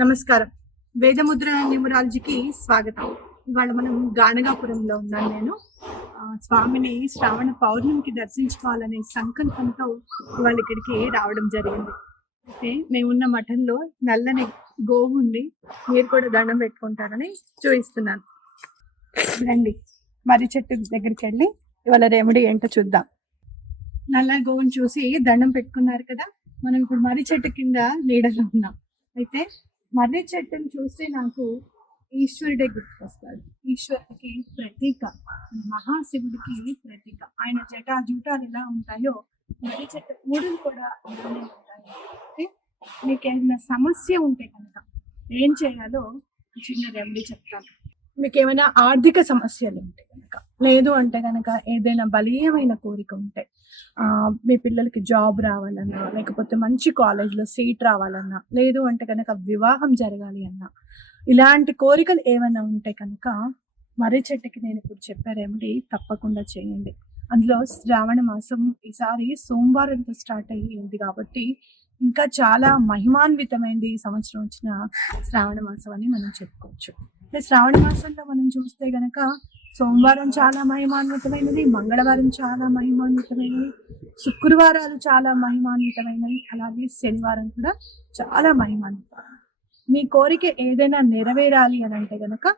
నమస్కారం. వేదముద్ర న్యూమరాలజీకి స్వాగతం. ఇవాళ మనం గానగాపురంలో ఉన్నాను నేను. ఆ, స్వామిని శ్రావణ పౌర్ణమికి దర్శించుకోవాలనే సంకల్పంతో ఇవాళ ఇక్కడికి రావడం జరిగింది. అయితే మేమున్న మఠంలో నల్లని గోవు ఉంది. మీరు కూడా దండం పెట్టుకుంటారని చూపిస్తున్నాను. రండి. మర్రి చెట్టు దగ్గరికి వెళ్ళి ఇవాళ రెమెడీ ఏంటో చూద్దాం. నల్ల గోవుని చూసి దండం పెట్టుకున్నారు కదా. మనం ఇప్పుడు మర్రి చెట్టు కింద నీడలో ఉన్నాం. అయితే మర్రి చెట్టును చూస్తే నాకు ఈశ్వరుడే గుర్తుకొస్తాడు. ఈశ్వరుడికి ప్రతీక మహాశివుడికి ప్రతీక. ఆయన జటా జూటాలు ఎలా ఉంటాయో మర్రి చెట్టు ఊడలు కూడా అలానే ఉంటాయి. ఓకే మీకు ఏదైనా సమస్య ఉంటే కనుక ఏం చేయాలో చిన్న రెమెడీ చెప్తాను. మీకు ఏమైనా ఆర్థిక సమస్యలు ఉంటాయి కోరిక. లేదు అంటే కనుక ఏదైనా బలీయమైన కోరిక ఉంటే మీ పిల్లలకి జాబ్ రావాలన్నా లేకపోతే మంచి కాలేజ్లో సీట్ రావాలన్నా లేదు అంటే కనుక వివాహం జరగాలి అన్నా ఇలాంటి కోరికలు ఏమైనా ఉంటే కనుక మర్రి చెట్టుకి నేను ఇప్పుడు చెప్పే రెమెడీ తప్పకుండా చేయండి. అందులో శ్రావణ మాసం ఈసారి సోమవారంతో స్టార్ట్ అయ్యింది కాబట్టి ఇంకా చాలా మహిమాన్వితమైంది ఈ సంవత్సరం వచ్చిన శ్రావణ మాసం అని మనం చెప్పుకోవచ్చు. శ్రావణ మాసంలో మనం చూస్తే గనక సోమవారం చాలా మహిమాన్వితమైనది మంగళవారం చాలా మహిమాన్వితమైనది శుక్రవారాలు చాలా మహిమాన్వితమైనవి అలాగే శనివారం కూడా చాలా మహిమాన్వితమైనది మీ కోరిక ఏదైనా నెరవేరాలి అని అంటే గనక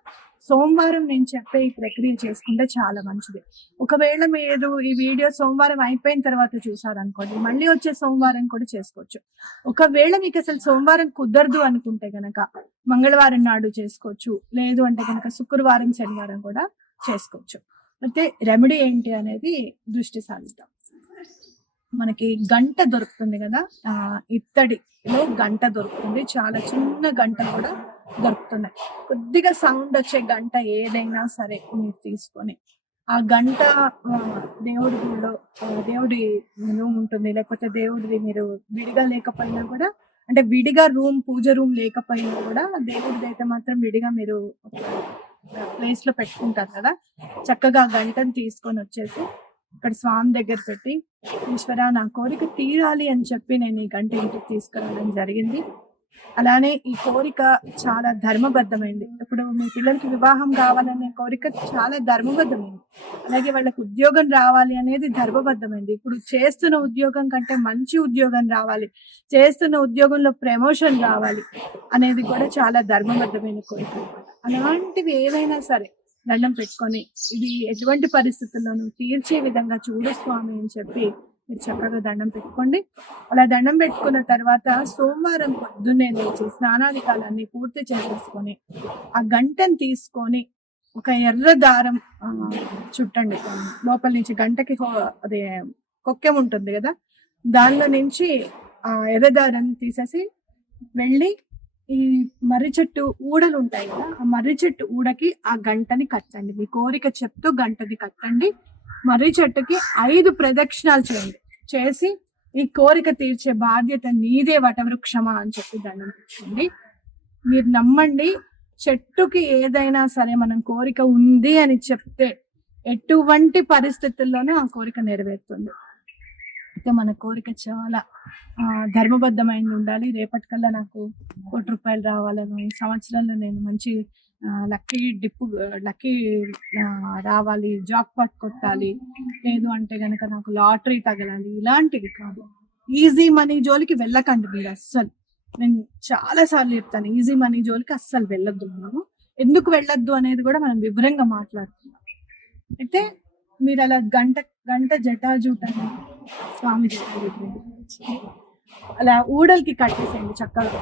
సోమవారం నేను చెప్పే ఈ ప్రక్రియ చేసుకుంటే చాలా మంచిది. ఒకవేళ మీరు ఈ వీడియో సోమవారం అయిపోయిన తర్వాత చూసారనుకోండి మళ్ళీ వచ్చే సోమవారం కూడా చేసుకోవచ్చు. ఒకవేళ మీకు అసలు సోమవారం కుదరదు అనుకుంటే గనక మంగళవారం నాడు చేసుకోవచ్చు లేదు అంటే కనుక శుక్రవారం శనివారం కూడా చేసుకోవచ్చు. అయితే రెమెడీ ఏంటి అనేది దృష్టి సాధిద్దాం మనకి గంట దొరుకుతుంది కదా ఆ ఇత్తడిలో గంట దొరుకుతుంది. చాలా చిన్న గంటలు కూడా దొరుకుతున్నాయి. కొద్దిగా సౌండ్ వచ్చే గంట ఏదైనా సరే మీరు తీసుకొని ఆ గంట దేవుడి గుడిలో దేవుడి రూమ్ ఉంటుంది. లేకపోతే దేవుడిది మీరు విడిగా లేకపోయినా కూడా అంటే విడిగా రూమ్ పూజ రూమ్ లేకపోయినా కూడా దేవుడిది అయితే మాత్రం విడిగా మీరు ప్లేస్లో పెట్టుకుంటారు కదా. చక్కగా గంటను తీసుకొని వచ్చేసి ఇక్కడ స్వామి దగ్గర పెట్టి ఈశ్వర నా కోరిక తీరాలి అని చెప్పి నేను ఈ గంట ఇంటికి తీసుకురావడం జరిగింది. అలానే ఈ కోరిక చాలా ధర్మబద్ధమైంది. ఇప్పుడు మీ పిల్లలకి వివాహం కావాలనే కోరిక చాలా ధర్మబద్ధమైంది. అలాగే వాళ్ళకి ఉద్యోగం రావాలి అనేది ధర్మబద్ధమైంది. ఇప్పుడు చేస్తున్న ఉద్యోగం కంటే మంచి ఉద్యోగం రావాలి. చేస్తున్న ఉద్యోగంలో ప్రమోషన్ రావాలి అనేది కూడా చాలా ధర్మబద్ధమైన కోరిక. అలాంటివి ఏవైనా సరే దండం పెట్టుకొని ఇది ఎటువంటి పరిస్థితుల్లోనూ తీర్చే విధంగా చూడు స్వామి అని చెప్పి మీరు చక్కగా దండం పెట్టుకోండి. అలా దండం పెట్టుకున్న తర్వాత సోమవారం పొద్దున్నే లేచి స్నానాధికాలన్నీ పూర్తి చేసేసుకొని ఆ గంటను తీసుకొని ఒక ఎర్ర దారం చుట్టండి. లోపల నుంచి గంటకి అదే కొక్కెం ఉంటుంది కదా? దానిలో నుంచి ఆ ఎర్ర దారం తీసేసి వెళ్ళి ఈ మర్రి చెట్టు ఊడలు ఉంటాయి కదా? ఆ మర్రి చెట్టు ఊడకి ఆ గంటని కట్టండి. మీ కోరిక చెప్తూ గంటని కట్టండి. మర్రి చెట్టుకి ఐదు ప్రదక్షిణాలు చేయండి. చేసి ఈ కోరిక తీర్చే బాధ్యత నీదే వటవృక్షమ అని చెప్పి దండం పెట్టండి మీరు నమ్మండి చెట్టుకి ఏదైనా సరే మనం కోరిక ఉంది అని చెప్తే ఎటువంటి పరిస్థితుల్లోనే ఆ కోరిక నెరవేరుతుంది. అయితే మన కోరిక చాలా ధర్మబద్ధమైంది ధర్మబద్ధమైనది ఉండాలి. రేపటికల్లా నాకు కోటి రూపాయలు రావాలని ఈ సంవత్సరంలో నేను మంచి లక్కీ డిప్పు లక్కీ రావాలి జాక్ పాట్ కొట్టాలి. లేదు అంటే గనక నాకు లాటరీ తగలాలి. ఇలాంటివి కాదు. ఈజీ మనీ జోలికి వెళ్ళకండి మీరు అస్సలు. నేను చాలా సార్లు చెప్తాను ఈజీ మనీ జోలికి అస్సలు వెళ్ళొద్దు మనము ఎందుకు వెళ్ళొద్దు అనేది కూడా మనం వివరంగా మాట్లాడుతున్నాం. అయితే మీరు అలా గంట గంట జటాజూటని స్వామి అలా ఊడల్కి కట్టేసేయండి చక్కగా.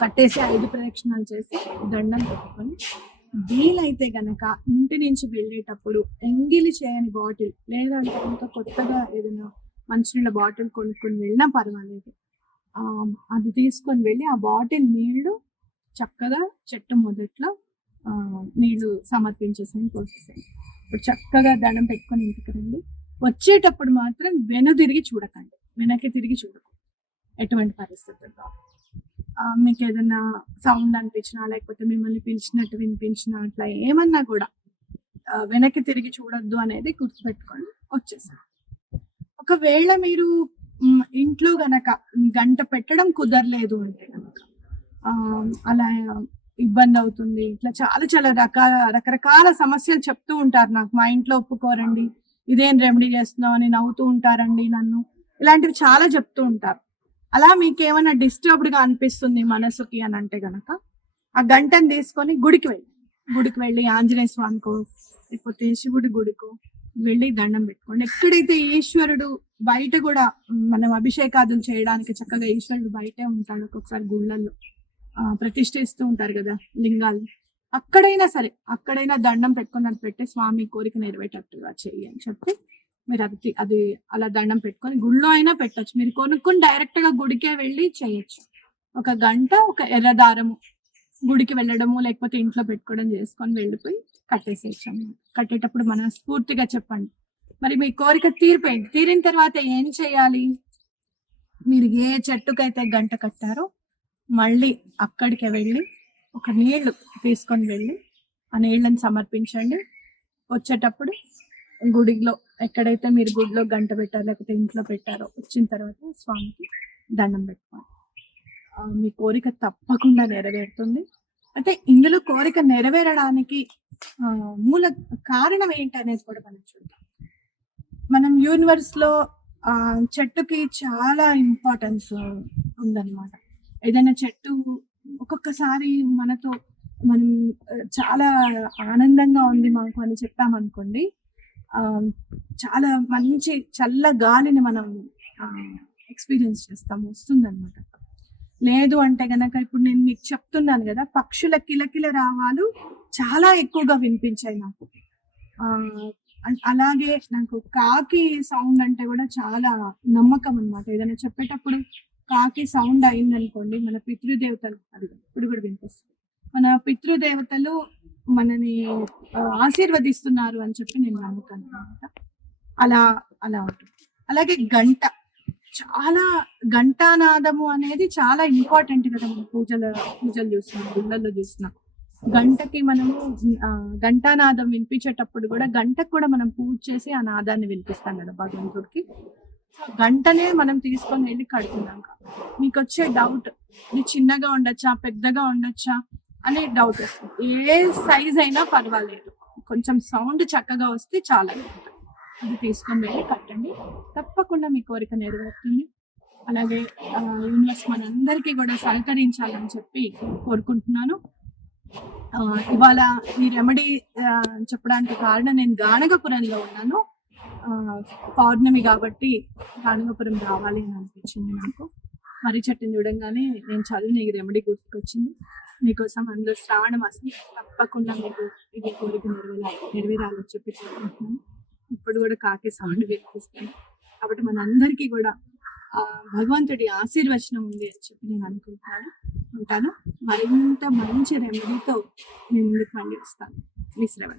కట్టేసి ఐదు ప్రదక్షిణాలు చేసి దండం పెట్టుకొని వీలైతే గనక ఇంటి నుంచి వెళ్ళేటప్పుడు ఎంగిలి చేయని బాటిల్ లేదంటే ఇంకా కొత్తగా ఏదైనా మంచినీళ్ళ బాటిల్ కొనుక్కొని వెళ్ళినా పర్వాలేదు. అది తీసుకొని వెళ్ళి ఆ బాటిల్ నీళ్ళు చక్కగా చెట్టు మొదట్లో నీళ్ళు సమర్పించేసాను పోసేసాయి. ఇప్పుడు చక్కగా దండం పెట్టుకొని ఇంటికి రండి. వచ్చేటప్పుడు మాత్రం వెనుదిరిగి చూడకండి. వెనక్కి తిరిగి చూడకండి. ఎటువంటి పరిస్థితుల్లో? మీకు ఏదైనా సౌండ్ అనిపించినా లేకపోతే మిమ్మల్ని పిలిచినట్టు వినిపించినా అట్లా ఏమన్నా కూడా వెనక్కి తిరిగి చూడొద్దు అనేది గుర్తుపెట్టుకొని వచ్చేసాను ఒకవేళ మీరు ఇంట్లో గనక గంట పెట్టడం కుదరలేదు అంటే కనుక అలా ఇబ్బంది అవుతుంది ఇట్లా చాలా చాలా రకాల రకరకాల సమస్యలు చెప్తూ ఉంటారు నాకు. మా ఇంట్లో ఒప్పుకోరండి ఇదేం రెమెడీ చేస్తున్నావు అని నవ్వుతూ ఉంటారండి నన్ను. ఇలాంటివి చాలా చెప్తూ ఉంటారు. అలా మీకు ఏమైనా డిస్టర్బ్డ్గా అనిపిస్తుంది మనసుకి అని అంటే గనక ఆ గంటను తీసుకొని గుడికి వెళ్ళి. గుడికి వెళ్ళి ఆంజనేయ స్వామికో లేకపోతే శివుడి గుడికో వెళ్ళి దండం పెట్టుకోండి. ఎక్కడైతే ఈశ్వరుడు బయట కూడా మనం అభిషేకాదులు చేయడానికి చక్కగా ఈశ్వరుడు బయటే ఉంటాడు ఒక్కొక్కసారి గుళ్ళల్లో ప్రతిష్ఠిస్తూ ఉంటారు కదా లింగాలు. అక్కడైనా సరే అక్కడైనా దండం పెట్టుకున్నది పెట్టి స్వామి కోరిక నెరవేటట్టుగా చెయ్యి అని చెప్పి మీరు అది అది అలా దండం పెట్టుకొని గుళ్ళో అయినా పెట్టొచ్చు. మీరు కొనుక్కొని డైరెక్ట్గా గుడికే వెళ్ళి చేయొచ్చు. ఒక గంట ఒక ఎర్రదారము గుడికి వెళ్ళడము లేకపోతే ఇంట్లో పెట్టుకోవడం చేసుకొని వెళ్ళిపోయి కట్టేసేయచ్చు కట్టేటప్పుడు మన స్ఫూర్తిగా చెప్పండి. మరి మీ కోరిక తీరిపోయింది. తీరిన తర్వాత ఏం చేయాలి? మీరు ఏ చెట్టుకైతే గంట కట్టారో మళ్ళీ అక్కడికి వెళ్ళి ఒక నీళ్ళు తీసుకొని వెళ్ళి ఆ నీళ్ళని సమర్పించండి. వచ్చేటప్పుడు గుడిలో ఎక్కడైతే మీరు గుడిలో గంట పెట్టారో లేకపోతే ఇంట్లో పెట్టారో వచ్చిన తర్వాత స్వామికి దండం పెట్టుకోండి మీ కోరిక తప్పకుండా నెరవేరుతుంది. అయితే ఇందులో కోరిక నెరవేరడానికి మూల కారణం ఏంటి అనేది కూడా మనం చూద్దాం. మనం యూనివర్స్లో చెట్టుకి చాలా ఇంపార్టెన్స్ ఉందన్నమాట. ఏదైనా చెట్టు ఒక్కొక్కసారి మనతో మనం చాలా ఆనందంగా ఉంది మాకు అని చెప్పామనుకోండి చాలా మంచి చల్ల గాలిని మనం ఎక్స్పీరియన్స్ చేస్తాం వస్తుందన్నమాట. లేదు అంటే గనక ఇప్పుడు నేను మీకు చెప్తున్నాను కదా పక్షుల కిలకిల రావాలు చాలా ఎక్కువగా వినిపించాయి నాకు. అలాగే నాకు కాకి సౌండ్ అంటే కూడా చాలా నమ్మకం అన్నమాట. ఏదైనా చెప్పేటప్పుడు కాకి సౌండ్ అయిందనుకోండి మన పితృదేవతలు అది ఇప్పుడు కూడా వినిపిస్తుంది. మన పితృదేవతలు మనని ఆశీర్వదిస్తున్నారు అని చెప్పి నేను నమ్ముతాను అనమాట అలా అలా ఉంటుంది. అలాగే గంట. చాలా ఘంటానాదము అనేది చాలా ఇంపార్టెంట్ కదా మనం పూజల పూజలు చూస్తున్నాం గుళ్ళల్లో చూస్తున్నాం గంటకి మనము ఘంటానాదం వినిపించేటప్పుడు కూడా గంటకు కూడా మనం పూజ చేసి ఆ నాదాన్ని వినిపిస్తాం కదా భగవంతుడికి. గంటనే మనం తీసుకొని వెళ్ళి కడుతున్నాం మీకు వచ్చే డౌట్ ఇది చిన్నగా ఉండొచ్చా పెద్దగా ఉండొచ్చా అనే డౌట్ వస్తుంది. ఏ సైజ్ అయినా పర్వాలేదు. కొంచెం సౌండ్ చక్కగా వస్తే చాలా అది తీసుకొని వెళ్ళి కట్టండి. తప్పకుండా మీ కోరిక నెరవేరుతుంది. అలాగే యూనివర్స్ మనందరికీ కూడా సహకరించాలని చెప్పి కోరుకుంటున్నాను. ఇవాళ ఈ రెమెడీ చెప్పడానికి కారణం నేను గానగపురంలో ఉన్నాను. పౌర్ణమి కాబట్టి గానగపురం రావాలి అని అనిపించింది నాకు. మర్రి చెట్టుని చూడంగానే నేను చదివిన ఈ రెమెడీ గుర్తుకొచ్చింది. మీకోసం అందులో శ్రావణ మాసం తప్పకుండా మీకు ఇది కోరిక నెరవేరాలి నెరవేరాలని చెప్పి కోరుకుంటున్నాను. ఇప్పుడు కూడా కాకి సౌండ్ వినిపిస్తాను కాబట్టి మనందరికీ కూడా ఆ భగవంతుడి ఆశీర్వచనం ఉంది అని చెప్పి నేను అనుకుంటున్నాను. ఉంటాను. మరింత మంచి రెమెడీతో నేను ముందుకు మళ్ళీ వస్తాను. మీ శ్రవణ్.